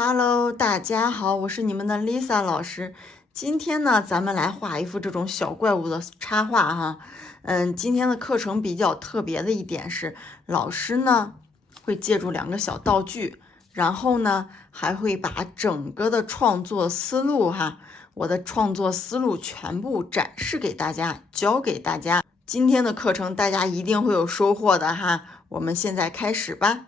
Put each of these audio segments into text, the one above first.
Hello，大家好，我是你们的 Lisa 老师。今天呢，咱们来画一幅这种小怪物的插画哈。今天的课程比较特别的一点是，老师呢会借助两个小道具，然后呢还会把整个的创作思路我的创作思路全部展示给大家，教给大家。今天的课程大家一定会有收获的哈。我们现在开始吧。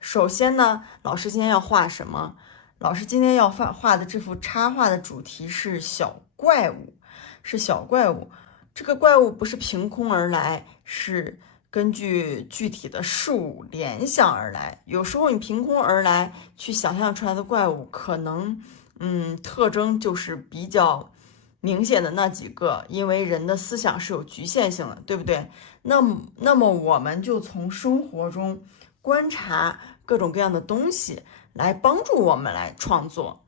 首先呢，老师今天要画什么？老师今天要画的这幅插画的主题是小怪物，是小怪物。这个怪物不是凭空而来，是根据具体的事物联想而来。有时候你凭空而来去想象出来的怪物，可能特征就是比较明显的那几个，因为人的思想是有局限性的，对不对？那么我们就从生活中观察各种各样的东西，来帮助我们来创作。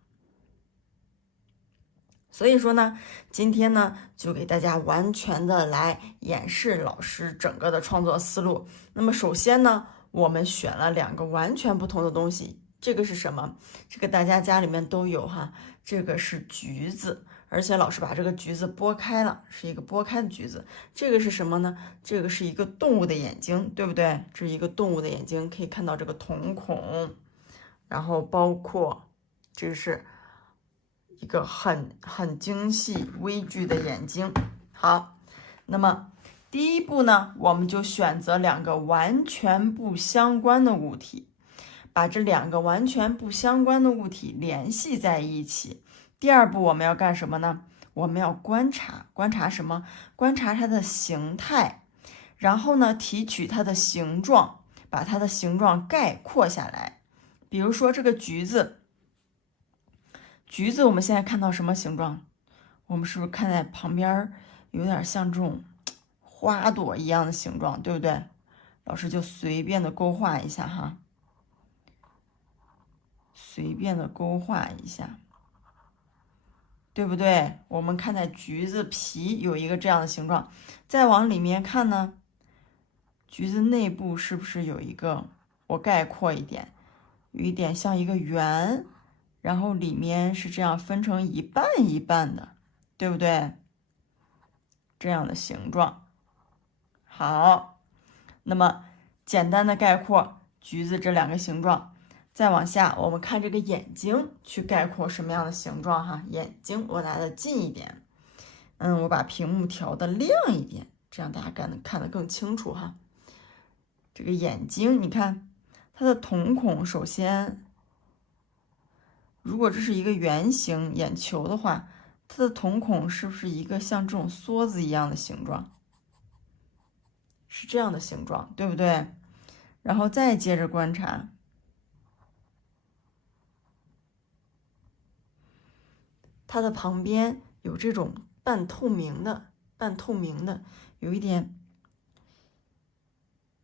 所以说呢，今天呢就给大家完全的来演示老师整个的创作思路。那么首先呢，我们选了两个完全不同的东西。这个是什么？这个大家家里面都有哈，这个是橘子。而且老师把这个橘子剥开了，是一个剥开的橘子。这个是什么呢？这个是一个动物的眼睛，对不对？这是一个动物的眼睛，可以看到这个瞳孔，然后包括这是一个很精细微距的眼睛。好，那么第一步呢，我们就选择两个完全不相关的物体，把这两个完全不相关的物体联系在一起。第二步我们要干什么呢？我们要观察，观察什么？观察它的形态，然后呢，提取它的形状，把它的形状概括下来。比如说这个橘子，橘子我们现在看到什么形状？我们是不是看在旁边有点像这种花朵一样的形状，对不对？老师就随便的勾画一下哈，随便的勾画一下。对不对？我们看在橘子皮有一个这样的形状，再往里面看呢，橘子内部是不是有一个？我概括一点，有一点像一个圆，然后里面是这样分成一半一半的，对不对？这样的形状。好，那么简单的概括橘子这两个形状。再往下，我们看这个眼睛，去概括什么样的形状哈？眼睛我来的近一点，我把屏幕调的亮一点，这样大家看得更清楚哈。这个眼睛，你看它的瞳孔，首先，如果这是一个圆形眼球的话，它的瞳孔是不是一个像这种梭子一样的形状？是这样的形状，对不对？然后再接着观察。它的旁边有这种半透明的，有一点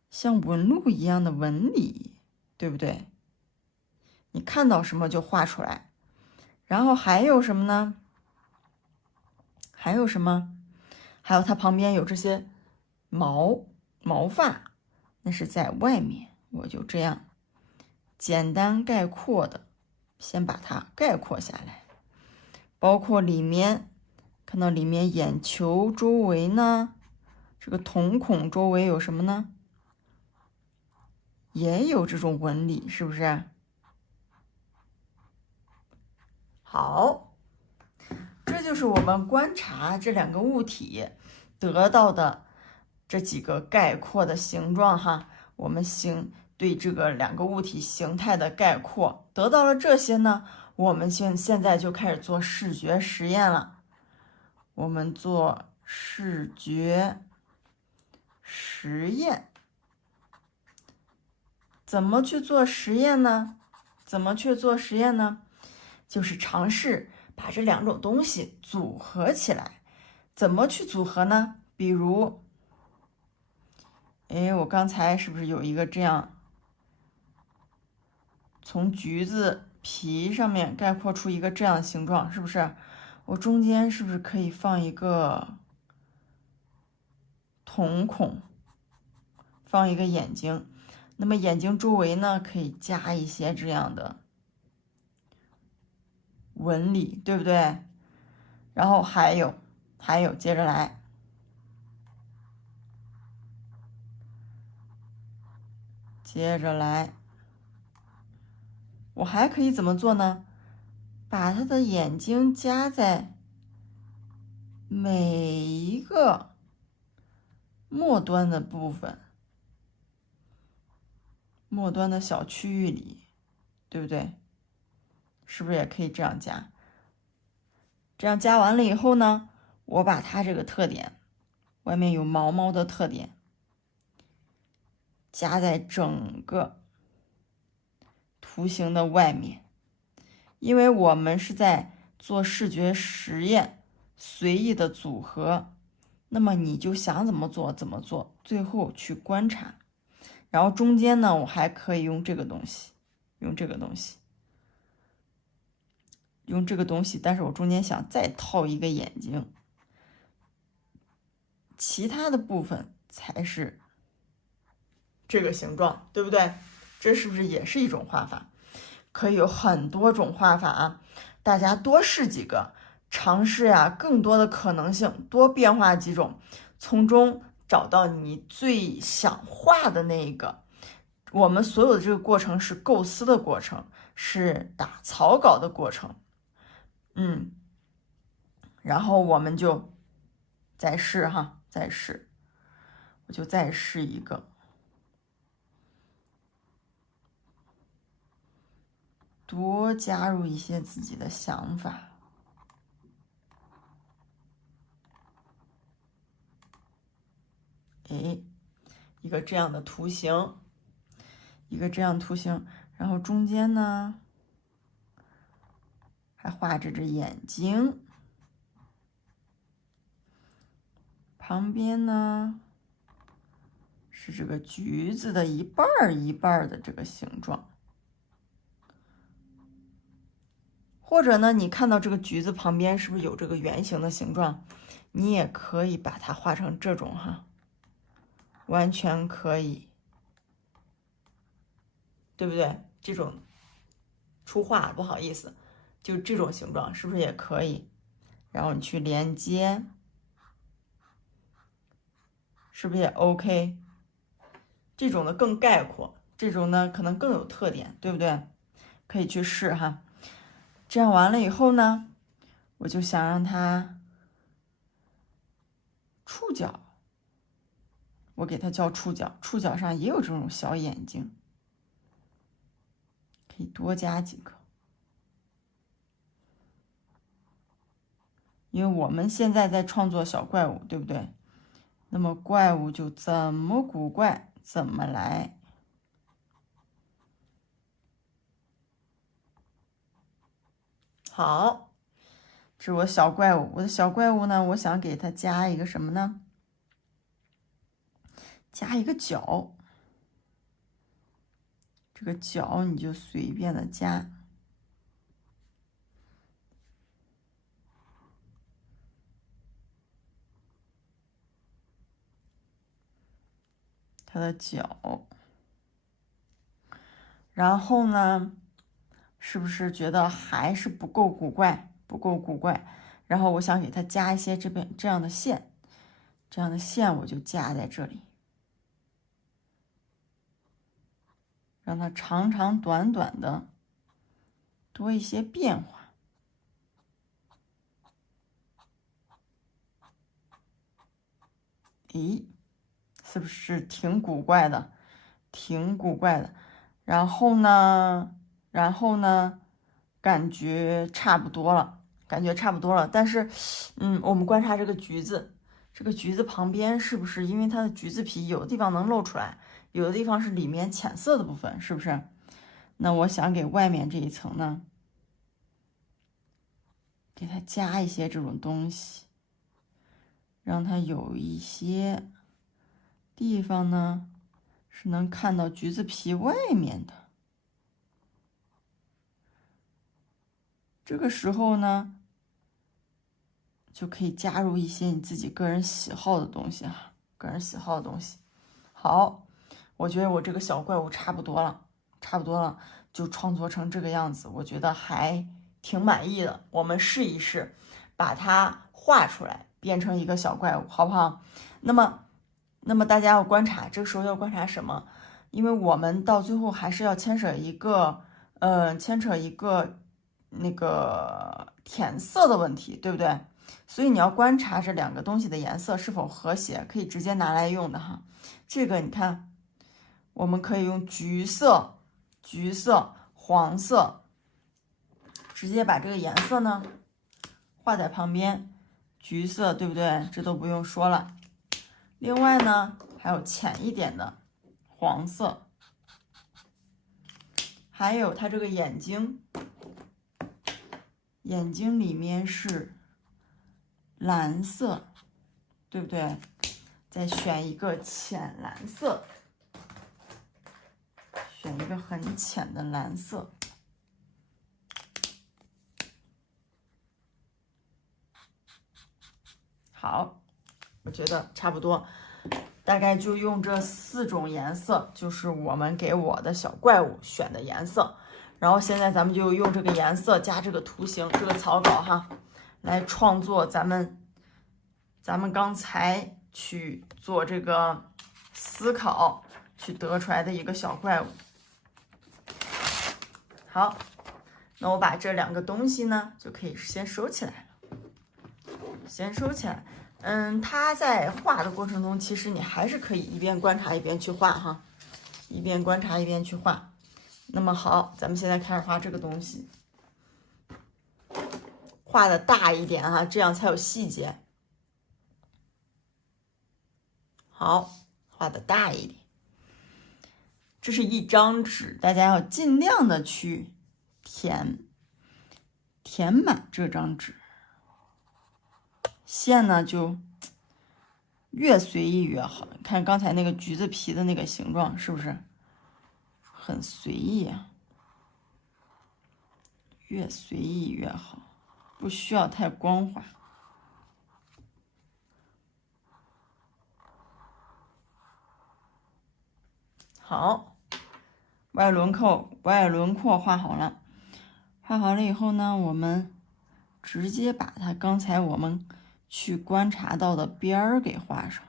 像纹路一样的纹理，对不对？你看到什么就画出来。然后还有什么呢？还有什么？还有它旁边有这些毛发，那是在外面。我就这样简单概括的，先把它概括下来。包括里面，看到里面眼球周围呢，这个瞳孔周围有什么呢？也有这种纹理，是不是？好，这就是我们观察这两个物体得到的这几个概括的形状哈。我们对这个两个物体形态的概括，得到了这些呢，我们现在就开始做视觉实验了。我们做视觉实验，怎么去做实验呢？就是尝试把这两种东西组合起来。怎么去组合呢？比如，我刚才是不是有一个这样，从橘子皮上面概括出一个这样的形状，是不是？我中间是不是可以放一个瞳孔，放一个眼睛？那么眼睛周围呢，可以加一些这样的纹理，对不对？然后还有，接着来，我还可以怎么做呢？把他的眼睛夹在每一个末端的部分，末端的小区域里，对不对？是不是也可以这样夹？这样夹完了以后呢，我把它这个特点，外面有毛毛的特点，夹在整个图形的外面。因为我们是在做视觉实验，随意的组合，那么你就想怎么做怎么做，最后去观察。然后中间呢，我还可以用这个东西，用这个东西，但是我中间想再套一个眼睛，其他的部分才是这个形状，对不对？这是不是也是一种画法？可以有很多种画法啊，大家多试几个，尝试呀，更多的可能性，多变化几种，从中找到你最想画的那一个。我们所有的这个过程是构思的过程，是打草稿的过程。然后我们就再试哈，我就再试一个，多加入一些自己的想法。哎，一个这样的图形，然后中间呢还画着眼睛，旁边呢是这个橘子的一半儿一半儿的这个形状。或者呢，你看到这个橘子旁边是不是有这个圆形的形状？你也可以把它画成这种哈，完全可以，对不对？这种出画不好意思，就这种形状是不是也可以？然后你去连接，是不是也 OK？这种的更概括，这种呢可能更有特点，对不对？可以去试哈。这样完了以后呢，我就想让它触角，我给它叫触角，触角上也有这种小眼睛，可以多加几个。因为我们现在在创作小怪物，对不对？那么怪物就怎么古怪怎么来。好，这是我小怪物。我的小怪物呢，我想给它加一个什么呢？加一个角。这个角你就随便的加。它的角，然后呢，是不是觉得还是不够古怪？不够古怪。然后我想给它加一些这样的线，这样的线我就加在这里，让它长长短短的，多一些变化。咦，是不是挺古怪的？挺古怪的。然后呢，感觉差不多了，但是，我们观察这个橘子，这个橘子旁边是不是因为它的橘子皮有的地方能露出来，有的地方是里面浅色的部分，是不是？那我想给外面这一层呢，给它加一些这种东西，让它有一些地方呢是能看到橘子皮外面的。这个时候呢，就可以加入一些你自己个人喜好的东西哈，好，我觉得我这个小怪物差不多了，就创作成这个样子，我觉得还挺满意的，我们试一试，把它画出来，变成一个小怪物，好不好？那么大家要观察，这个时候要观察什么？因为我们到最后还是要牵扯一个那个填色的问题，对不对？所以你要观察这两个东西的颜色是否和谐，可以直接拿来用的哈。这个你看，我们可以用橘色、黄色，直接把这个颜色呢画在旁边，橘色对不对？这都不用说了。另外呢，还有浅一点的黄色，还有它这个眼睛里面是蓝色，对不对？再选一个浅蓝色，选一个很浅的蓝色。好，我觉得差不多，大概就用这4种颜色，就是我们给我的小怪物选的颜色。然后现在咱们就用这个颜色加这个图形，这个草稿哈，来创作咱们刚才去做这个思考去得出来的一个小怪物。好，那我把这2个东西呢就可以先收起来了，先收起来。它在画的过程中，其实你还是可以一边观察一边去画哈，一边观察一边去画。那么好，咱们现在开始画这个东西，画的大一点哈，这样才有细节。好，画的大一点。这是一张纸，大家要尽量的去填满这张纸。线呢就越随意越好。看刚才那个橘子皮的那个形状，是不是很随意啊？越随意越好，不需要太光滑。好，外轮廓画好了。画好了以后呢，我们直接把它刚才我们去观察到的边儿给画上。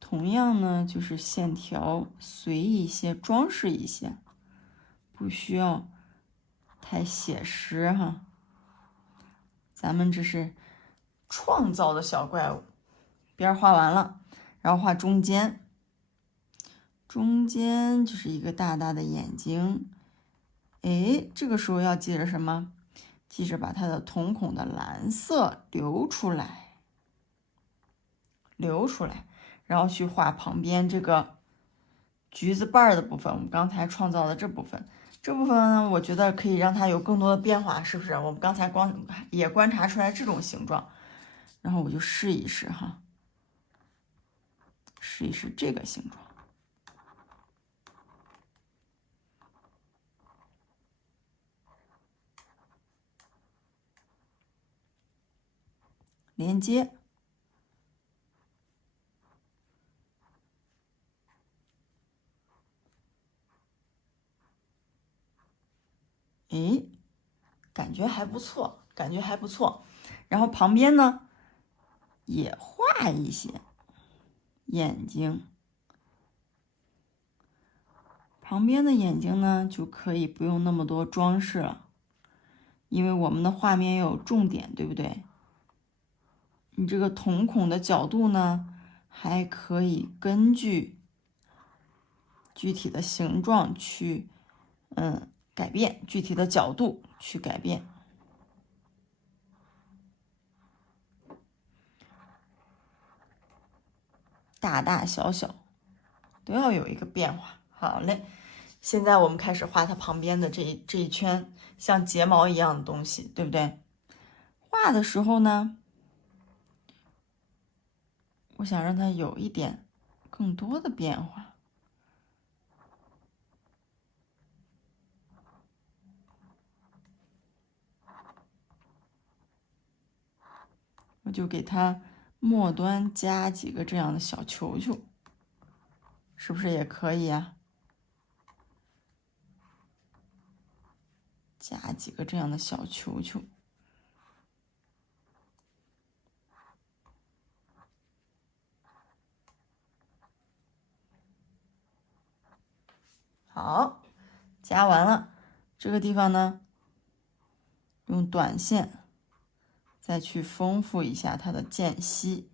同样呢，就是线条随意一些，装饰一些，不需要太写实哈。咱们这是创造的小怪物，边画完了，然后画中间，中间就是一个大大的眼睛。哎，这个时候要记着什么？记着把它的瞳孔的蓝色留出来，然后去画旁边这个橘子瓣的部分，我们刚才创造的这部分。这部分呢，我觉得可以让它有更多的变化，是不是？我们刚才也观察出来这种形状，然后我就试一试哈，试一试这个形状。连接，诶，感觉还不错，然后旁边呢，也画一些眼睛，旁边的眼睛呢就可以不用那么多装饰了，因为我们的画面要有重点，对不对？你这个瞳孔的角度呢，还可以根据具体的形状去改变，具体的角度去改变。大大小小都要有一个变化。好嘞，现在我们开始画它旁边的这一圈像睫毛一样的东西，对不对？画的时候呢，我想让它有一点更多的变化，我就给它末端加几个这样的小球球，是不是也可以啊？加几个这样的小球球。好，加完了，这个地方呢，用短线再去丰富一下它的间隙。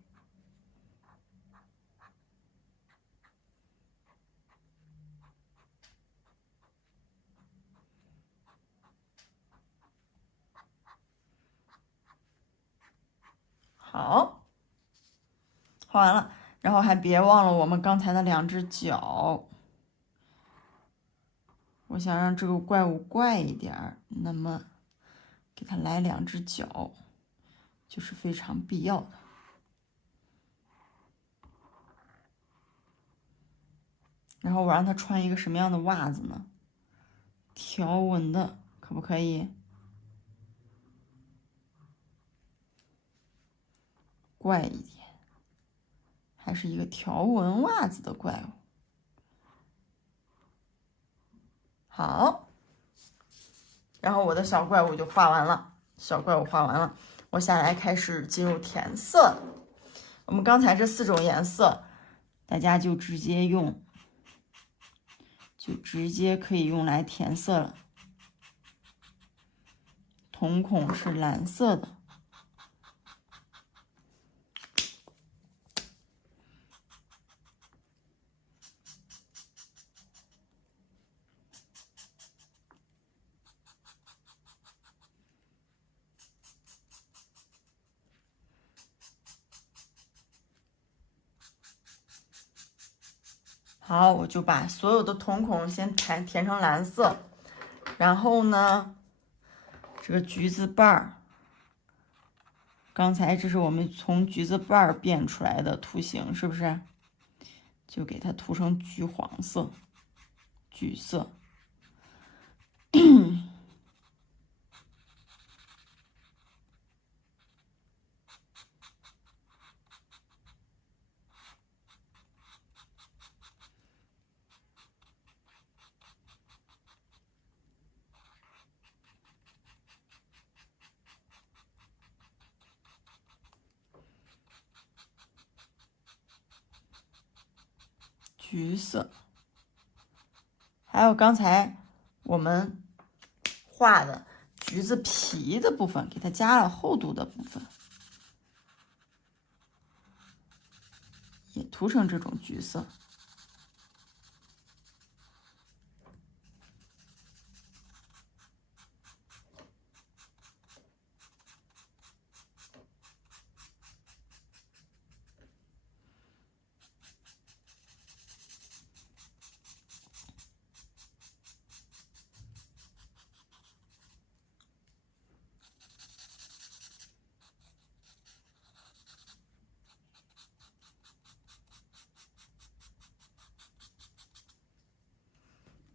好，画完了，然后还别忘了我们刚才的2只脚。我想让这个怪物怪一点儿，那么给它来2只脚，就是非常必要的。然后我让它穿一个什么样的袜子呢？条纹的，可不可以？怪一点，还是一个条纹袜子的怪物。好，然后我的小怪物就画完了，小怪物画完了，我下来开始进入填色。我们刚才这4种颜色，大家就直接可以用来填色了。瞳孔是蓝色的。好，我就把所有的瞳孔先填成蓝色，然后呢，这个橘子瓣儿，刚才这是我们从橘子瓣儿变出来的图形，是不是？就给它涂成橘黄色、橘色。橘色，还有刚才我们画的橘子皮的部分，给它加了厚度的部分，也涂成这种橘色。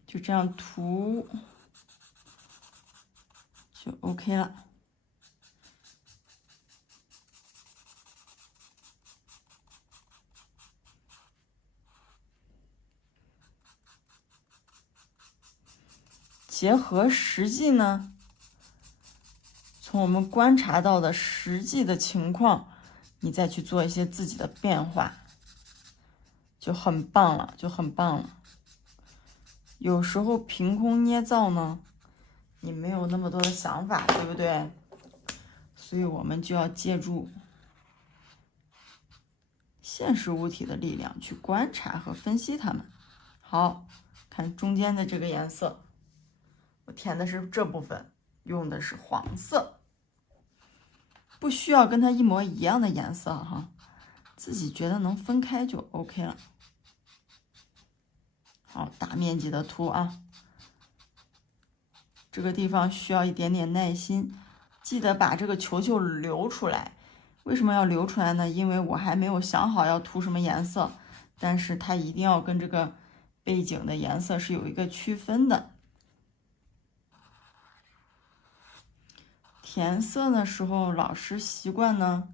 就这样涂就 OK 了。结合实际呢，从我们观察到的实际的情况，你再去做一些自己的变化，就很棒了，就很棒了。有时候凭空捏造呢，你没有那么多的想法，对不对？所以我们就要借助现实物体的力量去观察和分析它们。好，看中间的这个颜色，我填的是这部分，用的是黄色，不需要跟它一模一样的颜色哈，自己觉得能分开就 OK 了。好，大面积的涂啊，这个地方需要一点点耐心，记得把这个球球留出来。为什么要留出来呢？因为我还没有想好要涂什么颜色，但是它一定要跟这个背景的颜色是有一个区分的。填色的时候，老师习惯呢，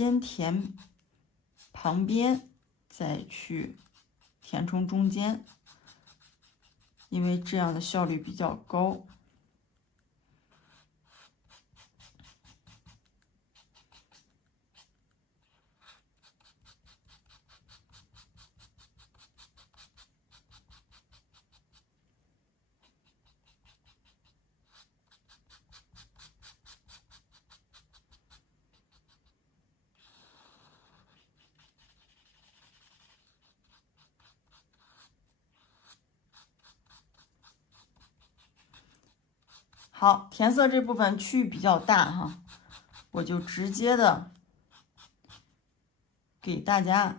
先填旁边，再去填充中间，因为这样的效率比较高。好，填色这部分区域比较大哈，我就直接的给大家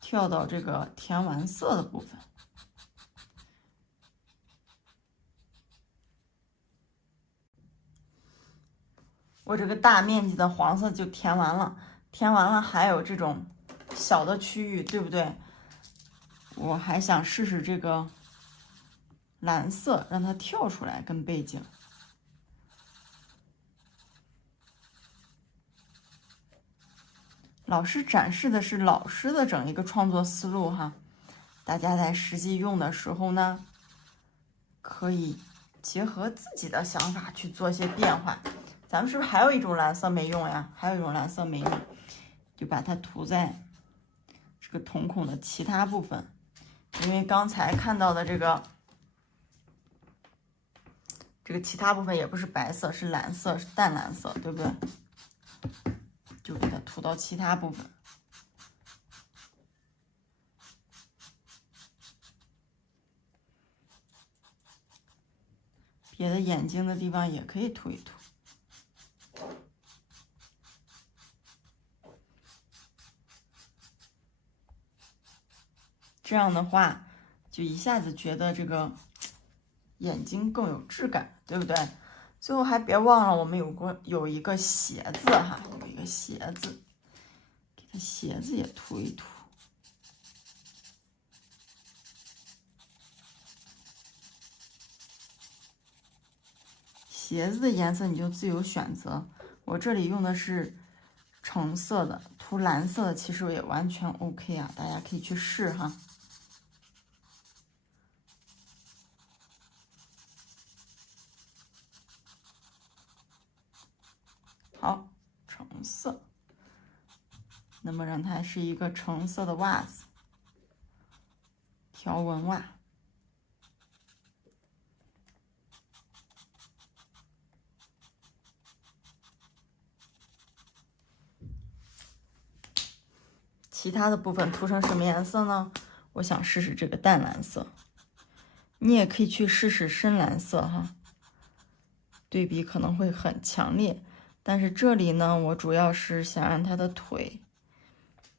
跳到这个填完色的部分。我这个大面积的黄色就填完了，填完了还有这种小的区域，对不对？我还想试试这个蓝色，让它跳出来跟背景。老师展示的是老师的整一个创作思路哈，大家在实际用的时候呢，可以结合自己的想法去做一些变化。咱们是不是还有一种蓝色没用呀？还有一种蓝色没用，就把它涂在这个瞳孔的其他部分，因为刚才看到的这个其他部分也不是白色，是蓝色，是淡蓝色，对不对？就给它涂到其他部分。别的眼睛的地方也可以涂一涂。这样的话，就一下子觉得这个眼睛更有质感，对不对？最后还别忘了，我们有一个鞋子哈，有一个鞋子，给它鞋子也涂一涂。鞋子的颜色你就自由选择，我这里用的是橙色的，涂蓝色的其实也完全 OK 啊，大家可以去试哈。好，橙色，那么让它是一个橙色的袜子，条纹袜。其他的部分涂成什么颜色呢？我想试试这个淡蓝色，你也可以去试试深蓝色哈，对比可能会很强烈。但是这里呢，我主要是想让它的腿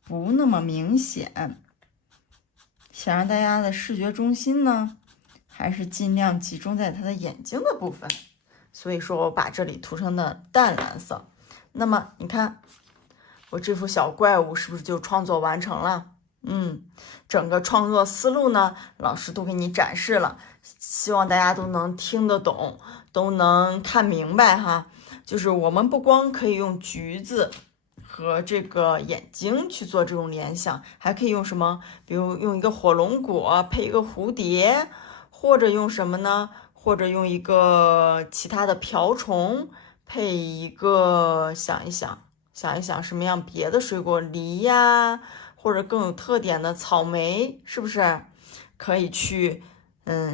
不那么明显，想让大家的视觉中心呢，还是尽量集中在它的眼睛的部分。所以说我把这里涂成的淡蓝色。那么你看，我这幅小怪物是不是就创作完成了？整个创作思路呢，老师都给你展示了，希望大家都能听得懂，都能看明白哈。就是我们不光可以用橘子和这个眼睛去做这种联想，还可以用什么？比如用一个火龙果配一个蝴蝶，或者用什么呢？或者用一个其他的瓢虫配一个，想一想什么样别的水果，梨呀，或者更有特点的草莓，是不是可以去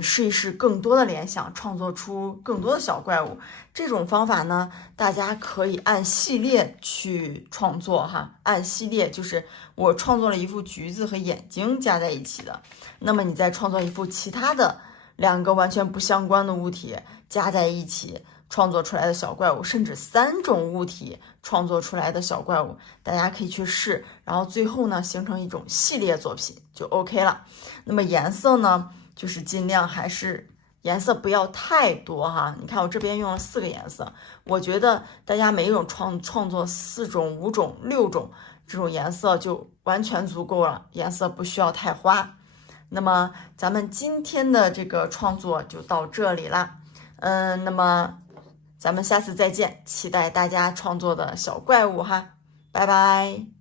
试一试更多的联想，创作出更多的小怪物？这种方法呢，大家可以按系列去创作哈。按系列就是我创作了一幅橘子和眼睛加在一起的，那么你再创作一幅其他的两个完全不相关的物体加在一起创作出来的小怪物，甚至3种物体创作出来的小怪物，大家可以去试，然后最后呢形成一种系列作品就 OK 了。那么颜色呢，就是尽量还是颜色不要太多哈。你看我这边用了4个颜色，我觉得大家每一种创作4种、5种、6种这种颜色就完全足够了，颜色不需要太花。那么咱们今天的这个创作就到这里啦，那么咱们下次再见，期待大家创作的小怪物哈。拜拜。